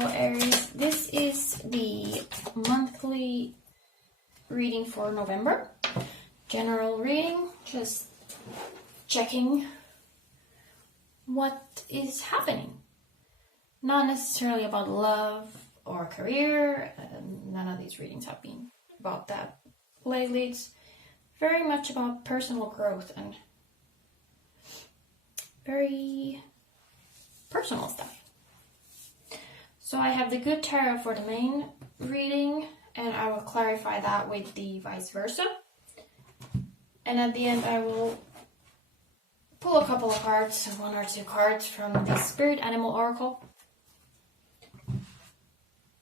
Hello Aries, this is the monthly reading for November. General reading, just checking what is happening. Not necessarily about love or career. None of these readings have been about that lately. It's very much about personal growth and very personal stuff. So I have the good tarot for the main reading, and I will clarify that with the vice versa. And at the end I will pull a couple of cards, one or two cards from the Spirit Animal Oracle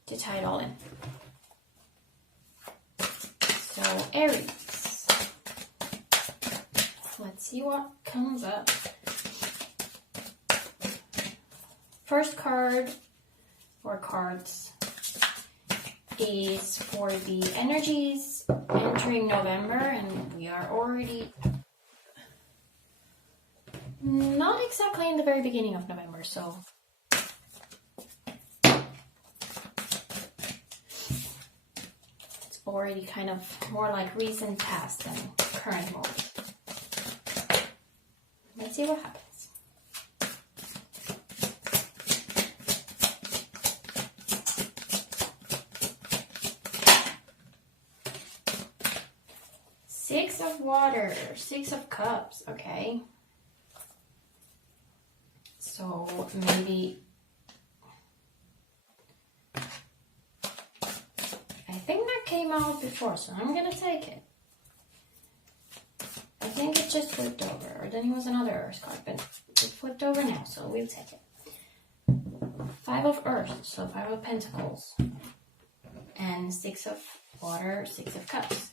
to tie it all in. So Aries, let's see what comes up. First card or cards is for the energies entering November, and we are already not exactly in the very beginning of November, so it's already kind of more like recent past than current moment. Let's see what happens. Six of Water, Six of Cups, okay. So maybe, I think that came out before, so I'm gonna take it. I think it just flipped over, or then it was another Earth card, but it flipped over now, so we'll take it. Five of Earth, so Five of Pentacles, and Six of Water, Six of Cups.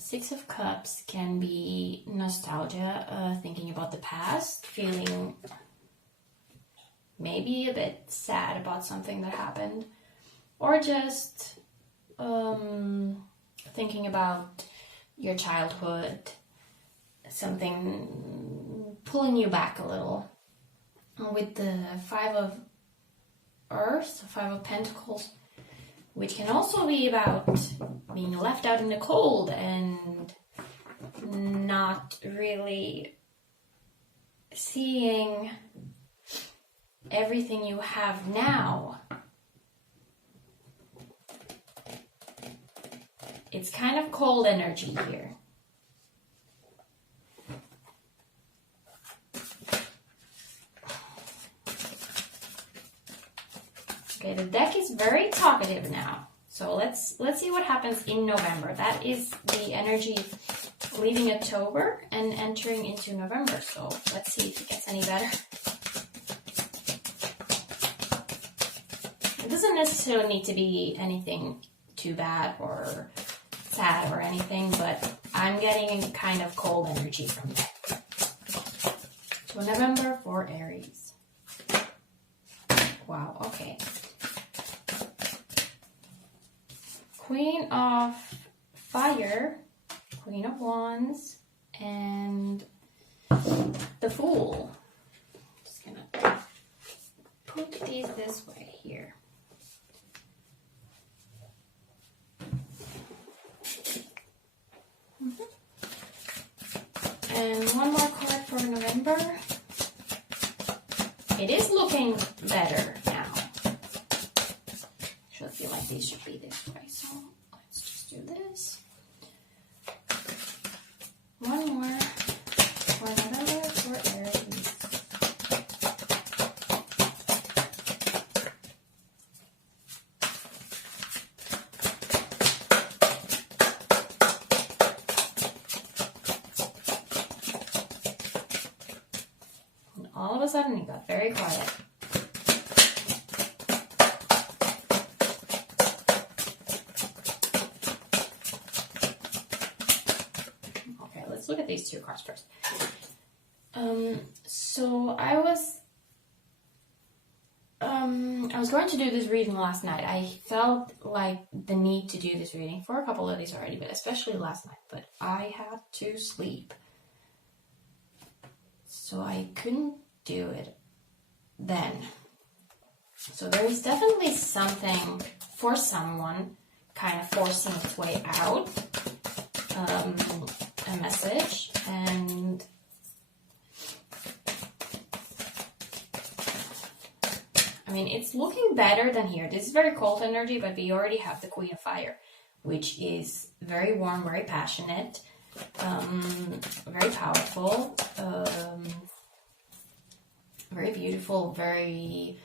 Six of Cups can be nostalgia, thinking about the past, feeling maybe a bit sad about something that happened, or just thinking about your childhood, something pulling you back a little. With the Five of Earth, Five of Pentacles, which can also be about being left out in the cold and not really seeing everything you have now. It's kind of cold energy here. Okay, the deck is very talkative now. So let's see what happens in November. That is the energy leaving October and entering into November. So let's see if it gets any better. It doesn't necessarily need to be anything too bad or sad or anything, but I'm getting kind of cold energy from that. So November for Aries. Wow, okay. Queen of Fire, Queen of Wands, and the Fool. Just gonna put these this way here. And one more card for November. It is looking better now. I feel like these should be this way, so let's just do this. One more for November for Aries. And all of a sudden it got very quiet. Look at these two cards first. So I was going to do this reading last night. I felt like the need to do this reading for a couple of these already, but especially last night. But I had to sleep. So I couldn't do it then. So there is definitely something for someone kind of forcing its way out, a message, and I mean, it's looking better than here. This is very cold energy, but we already have the Queen of Fire, which is very warm, very passionate, very powerful, very beautiful, very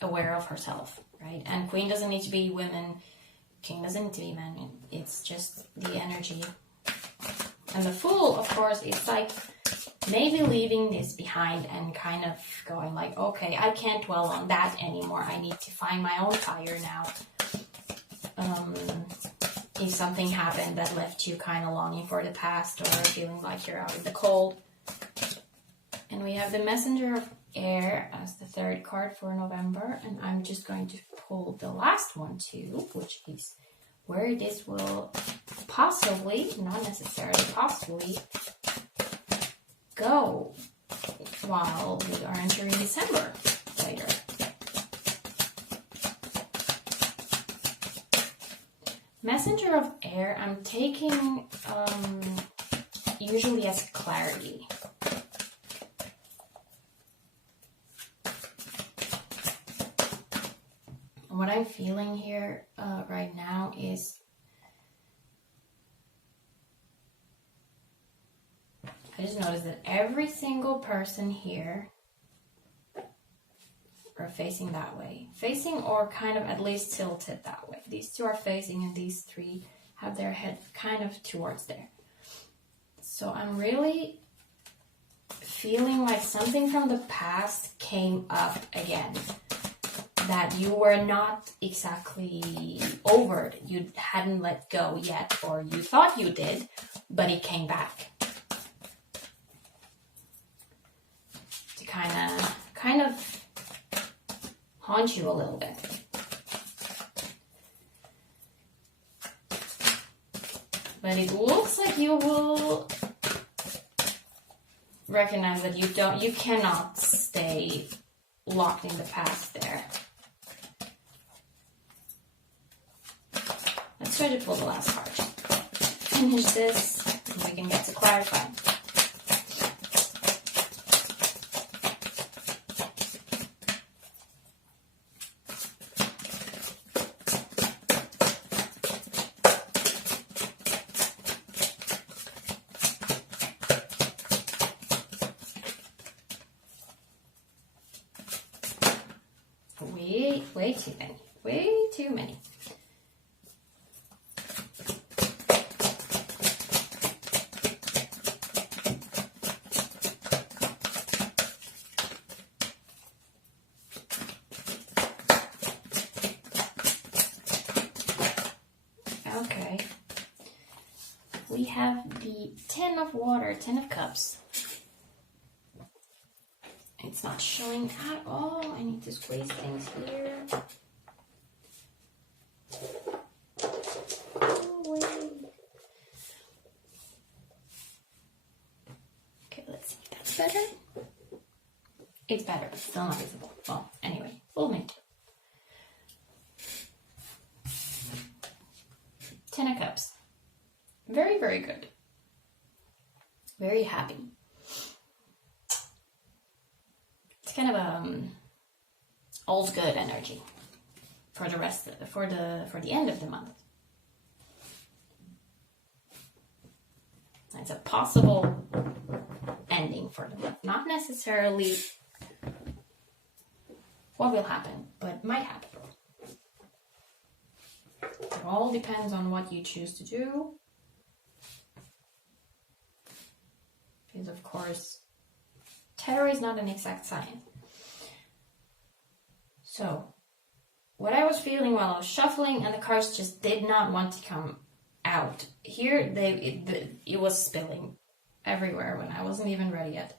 aware of herself, right? And Queen doesn't need to be women, King doesn't need to be men. It's just the energy. And the Fool, of course, it's like maybe leaving this behind and kind of going like, okay, I can't dwell on that anymore. I need to find my own fire now. If something happened that left you kind of longing for the past or feeling like you're out in the cold. And we have the Messenger of Air as the third card for November. And I'm just going to pull the last one too, which is where this will possibly, not necessarily, possibly go while we are entering December later. Messenger of Air, I'm taking usually as clarity. What I'm feeling here right now is I just noticed that every single person here are facing that way. Facing or kind of at least tilted that way. These two are facing and these three have their head kind of towards there. So I'm really feeling like something from the past came up again. That you were not exactly over it. You hadn't let go yet, or you thought you did, but it came back. To kind of haunt you a little bit. But it looks like you will recognize that you cannot stay locked in the past there. Let's try to pull the last card. Finish this, and we can get to clarify. Way too many. Way too many. Okay. We have the 10 of water, 10 of cups. It's not showing at all. I need to squeeze things here. Oh, wait. Okay, let's see if that's better. It's better, but still not visible. Well, anyway, we'll make it. 10 of cups. Very, very good. Very happy. Kind of all's good energy for the rest for the end of the month. It's a possible ending for the month, not necessarily what will happen, but might happen. It all depends on what you choose to do, because of course tarot is not an exact science. So, what I was feeling while I was shuffling, and the cards just did not want to come out. Here, it was spilling everywhere when I wasn't even ready yet.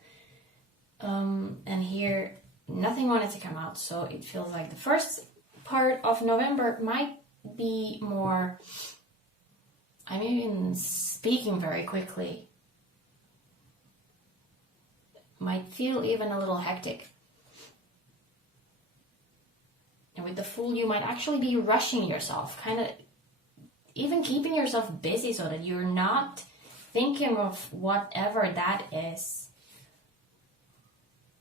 And here, nothing wanted to come out. So it feels like the first part of November might be more, I I'm even speaking very quickly. Might feel even a little hectic. And with the Fool, you might actually be rushing yourself, kind of even keeping yourself busy so that you're not thinking of whatever that is.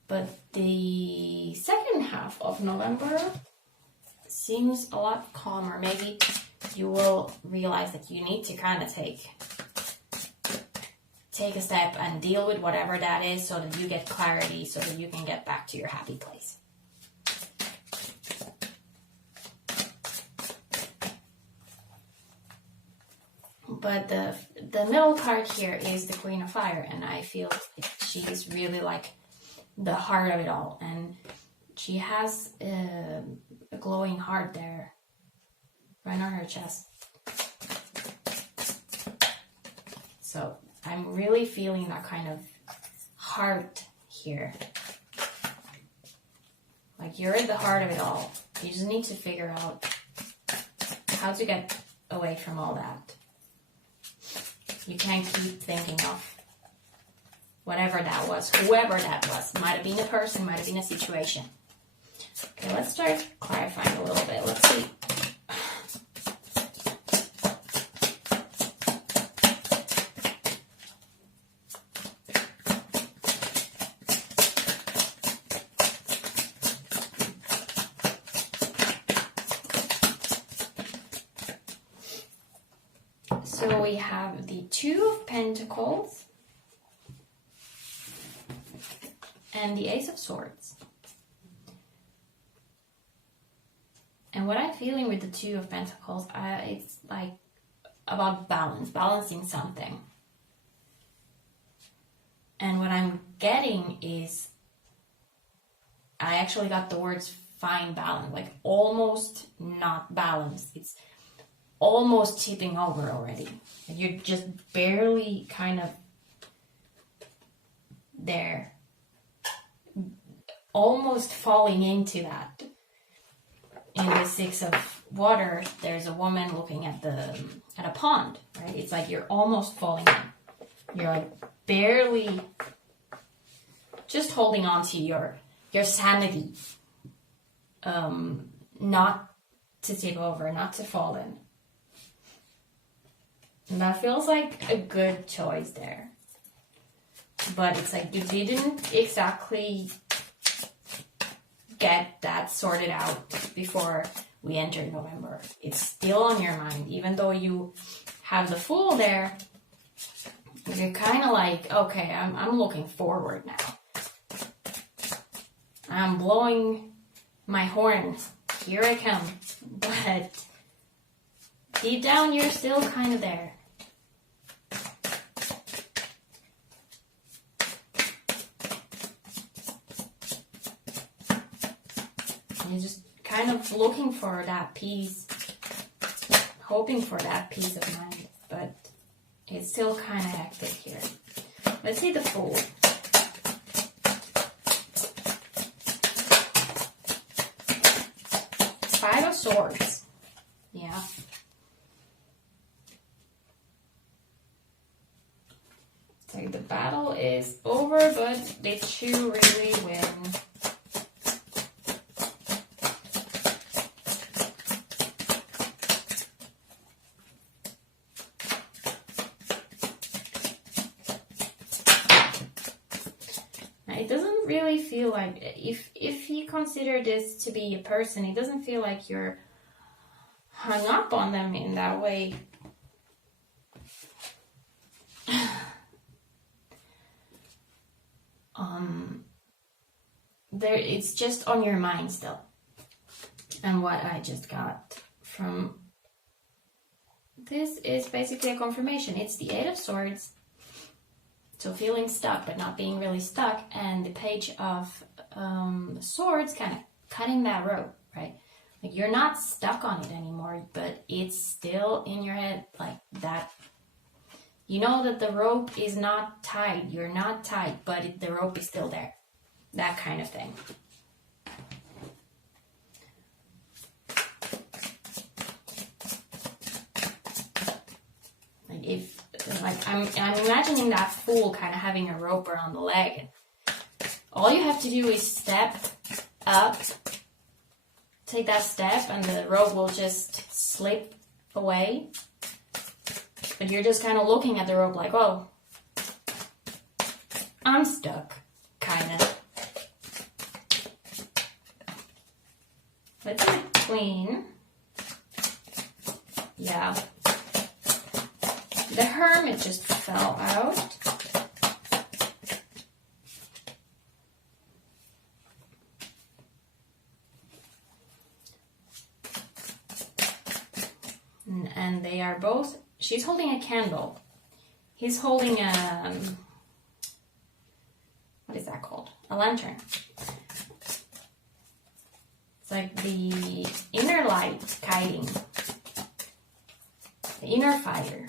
But the second half of November seems a lot calmer. Maybe you will realize that you need to kind of take a step and deal with whatever that is so that you get clarity, so that you can get back to your happy place. But the middle card here is the Queen of Fire, and I feel like she is really like the heart of it all, and she has a glowing heart there right on her chest. So I'm really feeling that kind of heart here. Like you're at the heart of it all. You just need to figure out how to get away from all that. You can't keep thinking of whatever that was, whoever that was. Might have been a person, might have been a situation. Okay, let's start clarifying a little bit. Let's see. So we have the Two of Pentacles and the Ace of Swords. And what I'm feeling with the Two of Pentacles, it's like about balancing something. And what I'm getting is, I actually got the words fine balance, like almost not balanced. It's almost tipping over already. You're just barely kind of there. Almost falling into that. In the Six of Water, there's a woman looking at a pond, right? It's like you're almost falling in. You're like barely just holding on to your sanity. Not to tip over, not to fall in. And that feels like a good choice there. But it's like you didn't exactly get that sorted out before we entered November. It's still on your mind. Even though you have the Fool there, you're kind of like, okay, I'm looking forward now. I'm blowing my horns. Here I come. But deep down, you're still kind of there. You're just kind of looking for that peace, hoping for that peace of mind, but it's still kind of hectic here. Let's see the Fool. Five of Swords. Yeah. So the battle is over, but did you really win? It doesn't really feel like, if you consider this to be a person, it doesn't feel like you're hung up on them in that way. It's just on your mind still. And what I just got from this is basically a confirmation. It's the Eight of Swords. So feeling stuck, but not being really stuck. And the Page of Swords kind of cutting that rope, right? Like you're not stuck on it anymore, but it's still in your head like that. You know that the rope is not tied. You're not tied, but the rope is still there. That kind of thing. if, like, I'm imagining that fool kind of having a rope around the leg. All you have to do is step up, take that step, and the rope will just slip away. But you're just kind of looking at the rope like, oh, I'm stuck, kind of. Let's do Queen. Yeah. The Hermit just fell out. And they are both, she's holding a candle. He's holding a, what is that called? A lantern. It's like the inner light guiding, the inner fire.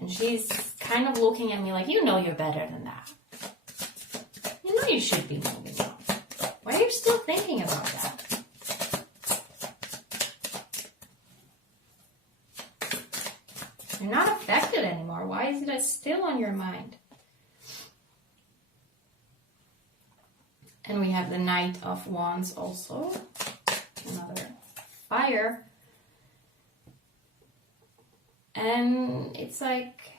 And she's kind of looking at me like, you know you're better than that. You know you should be moving on. Why are you still thinking about that? You're not affected anymore. Why is it still on your mind? And we have the Knight of Wands also. Another fire. And it's like,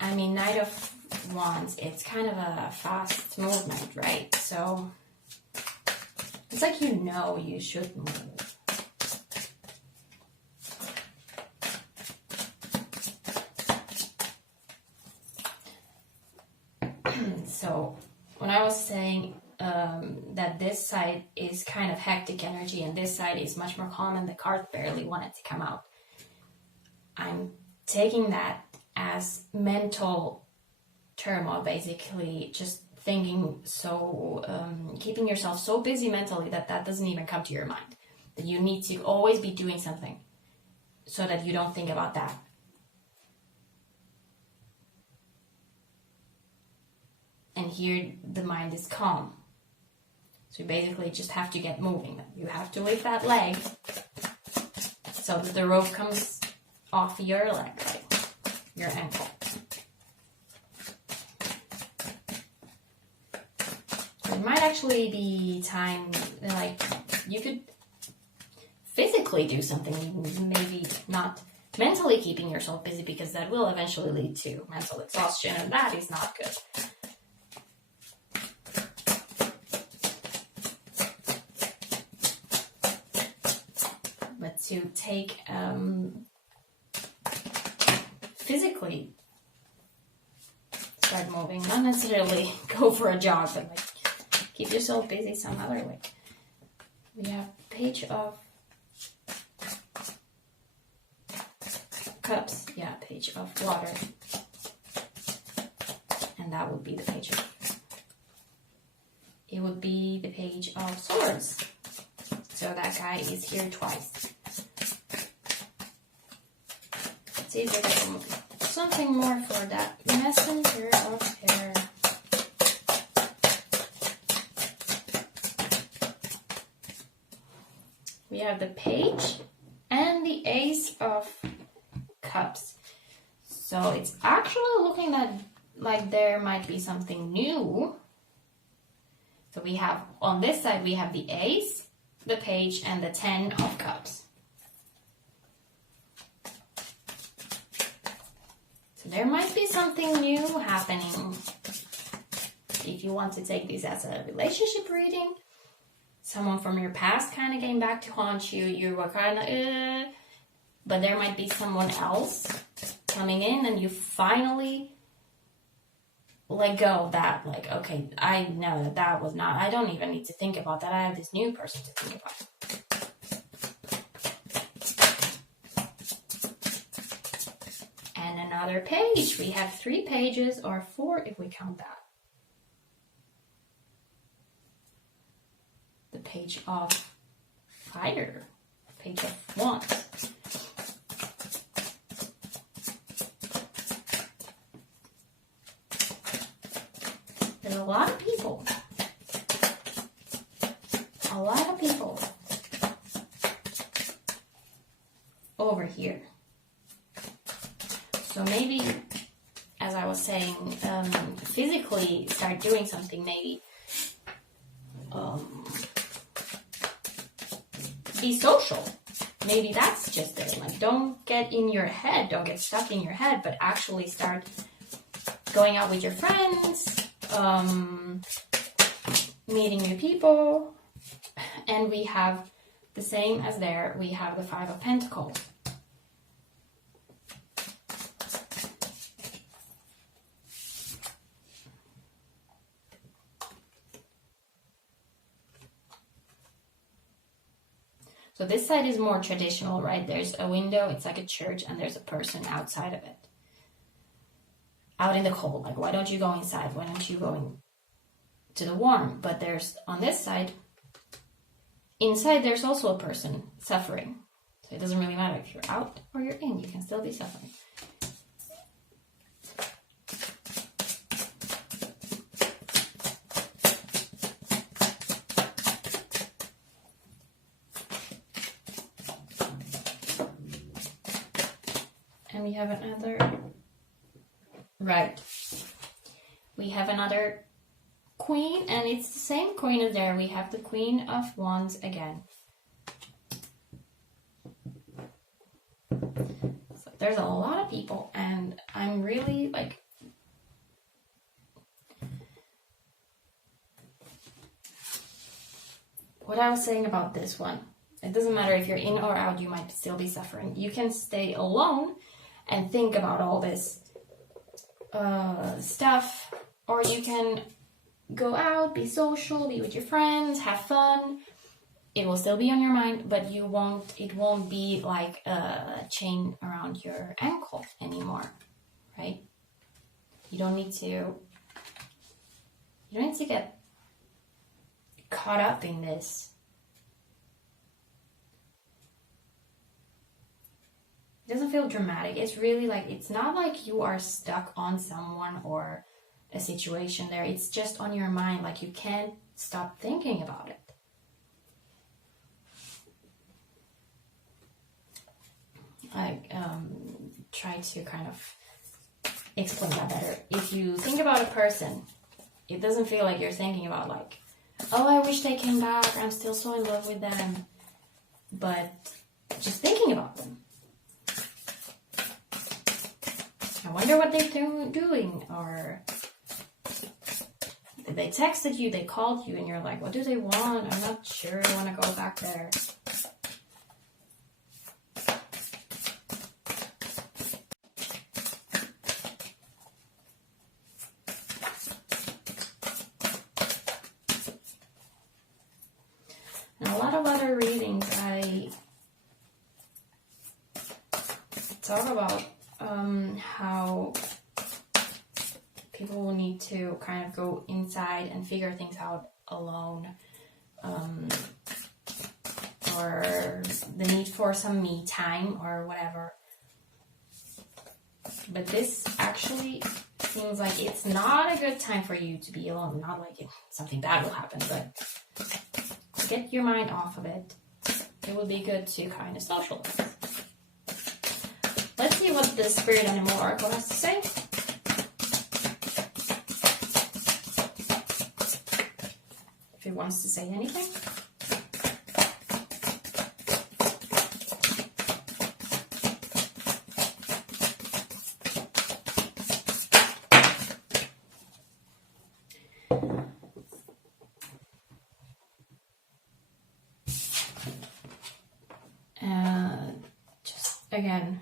I mean, Knight of Wands, it's kind of a fast movement, right? So it's like, you know you should move. So when I was saying that this side is kind of hectic energy and this side is much more calm and the card barely wanted to come out, I'm taking that as mental turmoil, basically just thinking so, keeping yourself so busy mentally that doesn't even come to your mind. That you need to always be doing something so that you don't think about that. And here the mind is calm. So you basically just have to get moving. You have to lift that leg so that the rope comes off your leg, like your ankle. It might actually be time, like, you could physically do something, maybe not mentally keeping yourself busy, because that will eventually lead to mental exhaustion, and that is not good. But to take, physically start moving, not necessarily go for a jog, but like keep yourself busy some other way. We have Page of Cups, yeah, Page of Water, and that would be the Page of, it would be the Page of Swords. So that guy is here twice. Let's see if there's something more for that Messenger of Air. We have the Page and the Ace of Cups. So it's actually looking like there might be something new. So we have, on this side, we have the Ace, the Page, and the 10 of Cups. So there might be something new happening. If you want to take this as a relationship reading, someone from your past kind of came back to haunt you. You were kind of, but there might be someone else coming in, and you finally let go of that. Like, okay, I know that was not, I don't even need to think about that. I have this new person to think about. And another page. We have 3 pages, or 4 if we count that. The Page of Fire. Page of Wands. There's a lot of people. over here. So maybe, as I was saying, physically start doing something, maybe be social. Maybe that's just it. Like, don't get in your head, don't get stuck in your head, but actually start going out with your friends, meeting new people. And we have the same as there, we have the Five of Pentacles. So this side is more traditional, right? There's a window, it's like a church, and there's a person outside of it. Out in the cold. Like, why don't you go inside? Why don't you go to the warm? But there's, on this side, inside there's also a person suffering. So it doesn't really matter if you're out or you're in. You can still be suffering. And we have another, right, we have another Queen, and it's the same Queen as there. We have the Queen of Wands again. So there's a lot of people, and I'm really like, what I was saying about this one, it doesn't matter if you're in or out, you might still be suffering. You can stay alone and think about all this stuff, or you can go out, be social, be with your friends, have fun. It will still be on your mind, but it won't be like a chain around your ankle anymore, right? You don't need to get caught up in this. It doesn't feel dramatic. It's really like, it's not like you are stuck on someone or a situation there. It's just on your mind. Like, you can't stop thinking about it. I try to kind of explain that better. If you think about a person, it doesn't feel like you're thinking about like, oh, I wish they came back, I'm still so in love with them. But just thinking about them. I wonder what they're doing, or they texted you, they called you, and you're like, what do they want? I'm not sure I want to go back there. Now, a lot of other readings, I talk about how people will need to kind of go inside and figure things out alone, or the need for some me time or whatever. But this actually seems like it's not a good time for you to be alone. Not like something bad will happen, but to get your mind off of it, it would be good to kind of socialize. Let's see what the spirit animal oracle has to say. If it wants to say anything. Just again,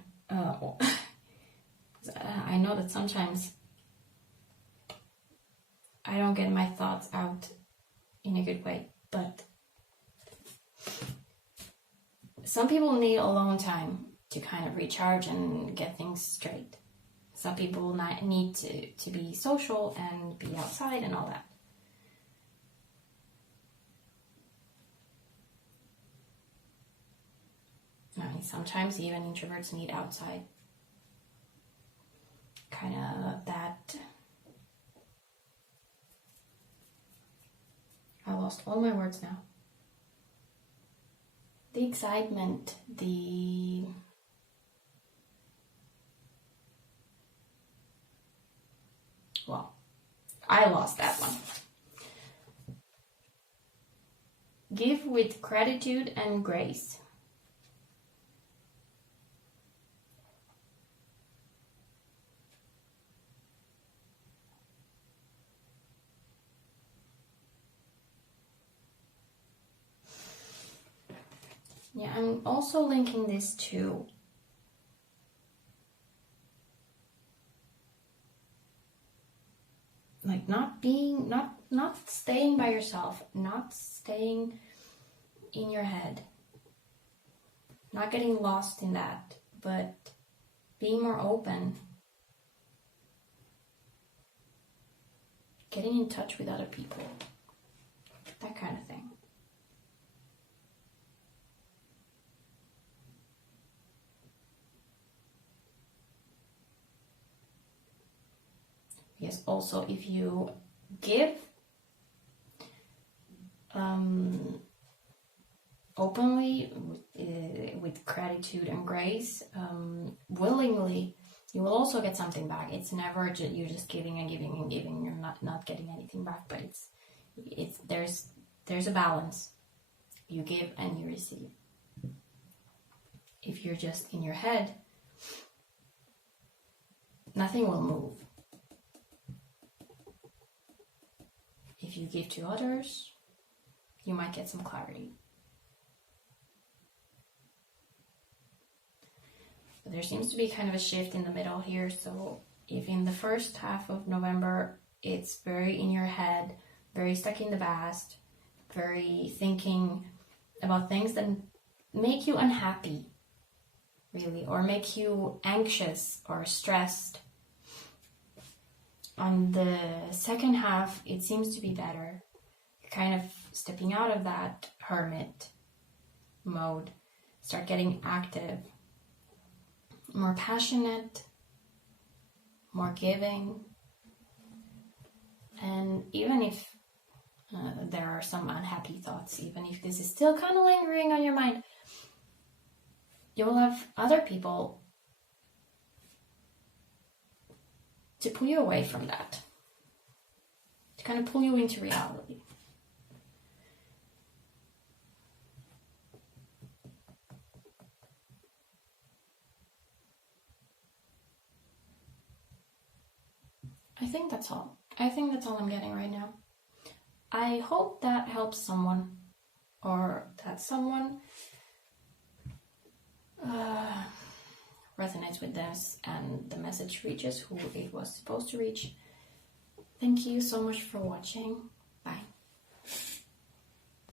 I know that sometimes I don't get my thoughts out in a good way, but some people need alone time to kind of recharge and get things straight. Some people need to be social and be outside and all that. I mean, sometimes even introverts need outside. Kind of that. I lost all my words now. The excitement, the I lost that one. Give with gratitude and grace. Yeah, I'm also linking this to like not staying by yourself, not staying in your head, not getting lost in that, but being more open, getting in touch with other people, that kind of thing. Yes, also if you give openly, with gratitude and grace, willingly, you will also get something back. It's never you're just giving and giving and giving. You're not getting anything back, but there's a balance. You give and you receive. If you're just in your head, nothing will move. If you give to others, you might get some clarity. But there seems to be kind of a shift in the middle here. So if in the first half of November, it's very in your head, very stuck in the past, very thinking about things that make you unhappy, really, or make you anxious or stressed. On the second half, it seems to be better. You're kind of stepping out of that hermit mode, start getting active, more passionate, more giving. And even if there are some unhappy thoughts, even if this is still kind of lingering on your mind, you will have other people to pull you away from that, to kind of pull you into reality. I think that's all. I think that's all I'm getting right now. I hope that helps someone, or that someone resonates with this and the message reaches who it was supposed to reach. Thank you so much for watching.